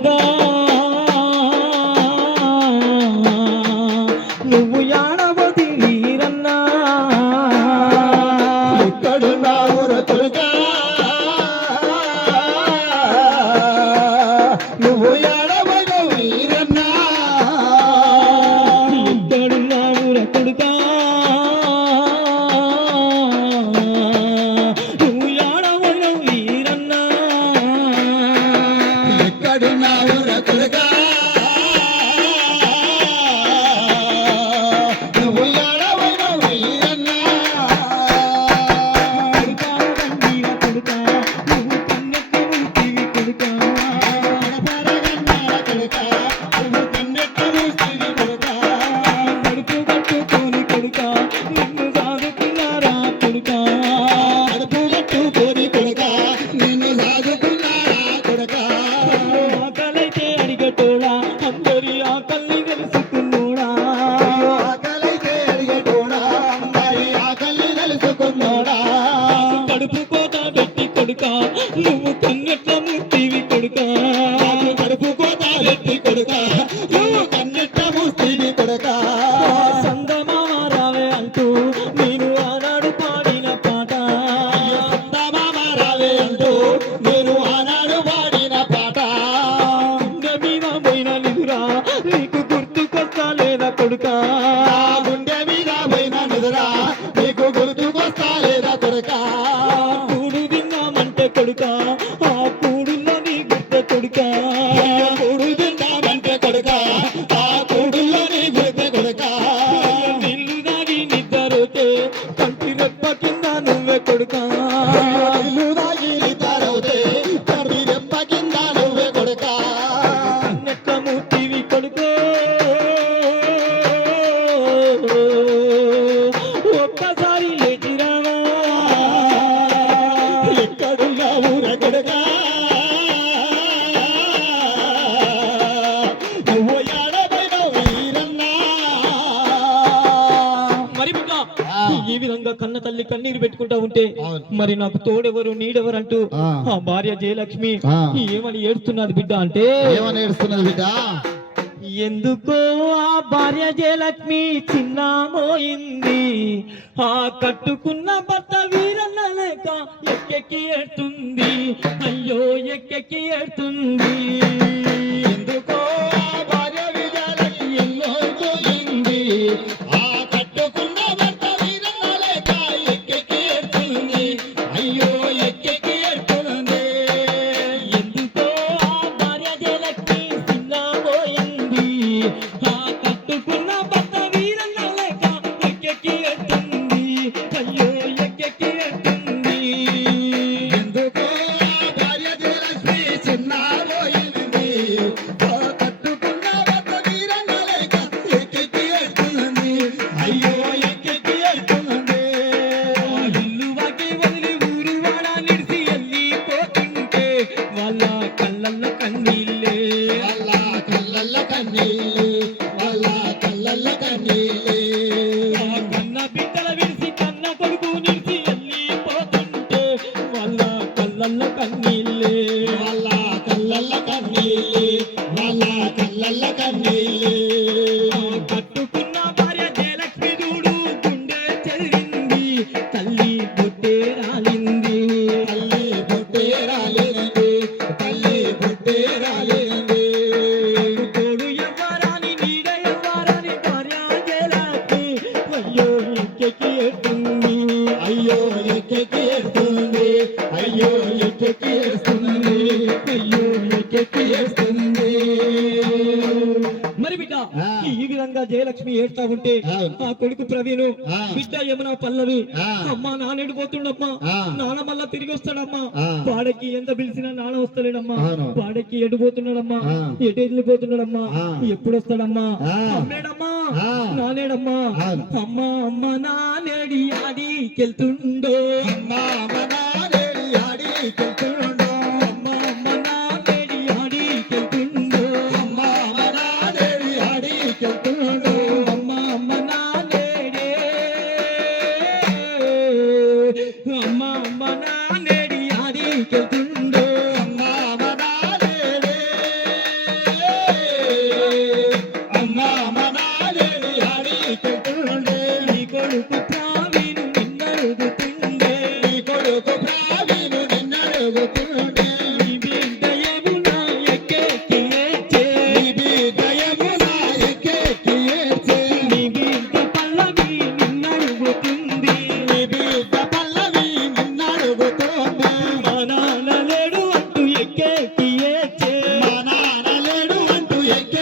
కొడుకా నువ్వు యాడవది వీరన్నా ఎక్కడున్నావుర కొడుకా నువ్వు యాడవగ వీరన్నా ఎక్కడున్నావుర కొడుకా నువ్వు యాడవగ వీరన్నా ఎక్కడున్నావుర కొడుకా నువ్వు యాడవగ వీరన్నా కొడుకా నువ్వు కన్నెత్త మూతివి కొడుకా కొడుకా నువ్వు కన్నెత్త మూసివి కొడుకా కడుపు కట్టుకొని కొడుకా నిన్ను సాదుకున్నారా కొడుకా కడుపు కట్టుకొని కొడుకా నిన్ను సాదుకున్నారా కొడుకా ఆకలైతే అడిగటోడా అందరి ఆకలిని తెలుసుకున్నోడా ఆకలైతే అడిగేటోడా అందరి ఆకలి తెలుసుకున్నోడా కడుపు కోత పెట్టి కొడుకా నువ్వు కన్నెట్ల మూతివి కొడుకా కడుపు కోత పెట్టి కొడుకా నువ్వు కన్నెట్ట మూసివి కొడుకా సందమామ రావే అంటూ నేను ఆనాడు పాడిన పాట సందమామ రావే అంటూ నేను ఆనాడు పాడిన పాట గుండె మీద పోయిన నిదురా నీకు గుర్తుకొస్తా లేదా కొడుకా నా గుండె మీద పోయిన నిదురా నీకు గుర్తుకొస్తా లేదా కొడుకా కూడు తిన్నామంటే కొడుకా ఆ కూడుల్లో నీ గుర్తె కొడుకా కూడు తిందామంటే కొడుకా ఆ కూడుల్లో నీ గుర్తె కొడుకా నీళ్లు దాగి నిద్రపోతే కంటి రెప్ప కింద నువ్వే కొడుకా ఇల్లు దాగి నిద్రపోతే కడి రెప్ప కింద నువ్వే కొడుకా కన్నెట్ల మూతివి కొడుకో ఒక్కసారి లేచిరావా ఎక్కడున్నావుర కొడుకా నువ్వు యాడవైన వీరన్నా మరి బిడ్డ ఈ విధంగా కన్న తల్లి కన్నీరు పెట్టుకుంటా ఉంటే అవును. మరి నాకు తోడెవరు నీడెవరు అంటూ ఆ. ఆ భార్య జయలక్ష్మి ఆ. ఏమని ఏడుస్తున్నది బిడ్డ అంటే ఏమని ఏడుస్తున్నది బిడ్డ ఎందుకో ఆ భార్య జయలక్ష్మి చిన్నమోయింది ఆ కట్టుకున్న భర్త వీరన్న లేక ఎక్కెక్కి ఏడుతుంది అయ్యో ఎక్కెక్కి ఏడుతుంది ఎందుకో ఆ భార్య విజయలక్ష్మి ఎన్నో పోయింది ఆ కట్టుకున్న భర్త వీరన్న లేక ఎక్కెక్కి ఏడుతుంది అయ్యో ఎక్కెక్కి ఏడుతుంది ఎందుకో ఆ భార్య జయలక్ష్మి చిన్నమోయింది ఆ కట్టుకున్న భర్త వీరన్న లేక ఎక్కెక్కి ఏడుతుంది అయ్యో ఎక్కెక్కి ఏడుతుంది ఎందుకో ఆ భార్య జయలక్ష్మి చిన్న పోయింది ఆ కట్టుకున్న భర్త వీరన్న లేక ఎక్కెక్కి ఏడుతుంది అయ్యో ఎక్కెక్కి ఏడుతుంది ఇల్లు వాకి వదిలి ఊరు వాడ నిడిసి వెళ్ళిపోతుంటే వాళ్ళ కళ్ళల్లో కన్నీళ్ళే వాళ్ళ కళ్ళల్ల కన్నీళ్ళు వాళ్ళ కళ్ళల్ల కన్నీళ్ళే ఆ కన్న బిడ్డల విడిసి కన్న కొడుకు నిడిసి వెళ్ళిపోతుంటే వాళ్ళ కళ్ళల్లో కన్నీళ్ళే వాళ్ళ కళ్ళల్ల కన్నీళ్ళే వాళ్ళ కళ్ళల్ల కన్నీళ్ళే కట్టుకున్న భార్య జయలక్ష్మి చూడు గుండె చెల్లింది తల్లి బొట్టే రాలింది తల్లి బొట్టే రాలేదండి తల్లి బొట్టే రాలేదండి తోడు ఎవ్వరాని నీడ ఎవ్వరాని భార్య జయలక్ష్మి అయ్యో ఎక్కెక్కి ఏడుతుంది అయ్యో ఎక్కెక్కి ఏడుస్తుంది అయ్యో ఎక్కెక్కి ఏడుస్తుంది అయ్యో ఎక్కెక్కి ఏడుస్తుంది మరి బిడ్డ ఆ. ఈ విధంగా జయలక్ష్మి ఏడ్తా ఉంటే అవును. ఆ కొడుకు ప్రవీణు ఆ. బిడ్డ యమున పల్లవి ఆ. అమ్మా నాన్నెడు పోతుండమ్మా ఆ. నాన్న మళ్ళా తిరిగి వస్తాడమ్మా ఆ. వాడకి ఎంత పిలిచినా నాన్న వస్తలేడమ్మా అవును. వాడకి ఎడిపోతున్నాడమ్మా ఆ. ఎటు వెళ్ళిపోతున్నాడమ్మా ఆ. ఎప్పుడు వస్తాడమ్మా ఆ. అమ్మేడమ్మా ఆ. నానేడమ్మా అవును. అమ్మ నానేడి ఆడికెళ్తుండో అమ్మా మనాలేడి ఆడికెళ్తుండో అమ్మ నానేడి ఆడికెళ్తుండో అమ్మా మనాలేడి ఆడికెళ్తుండో అమ్మ నానేడే అమ్మ నానేడి ఆడికెళ్తుండో అమ్మా మనాలేడి ఎక్కి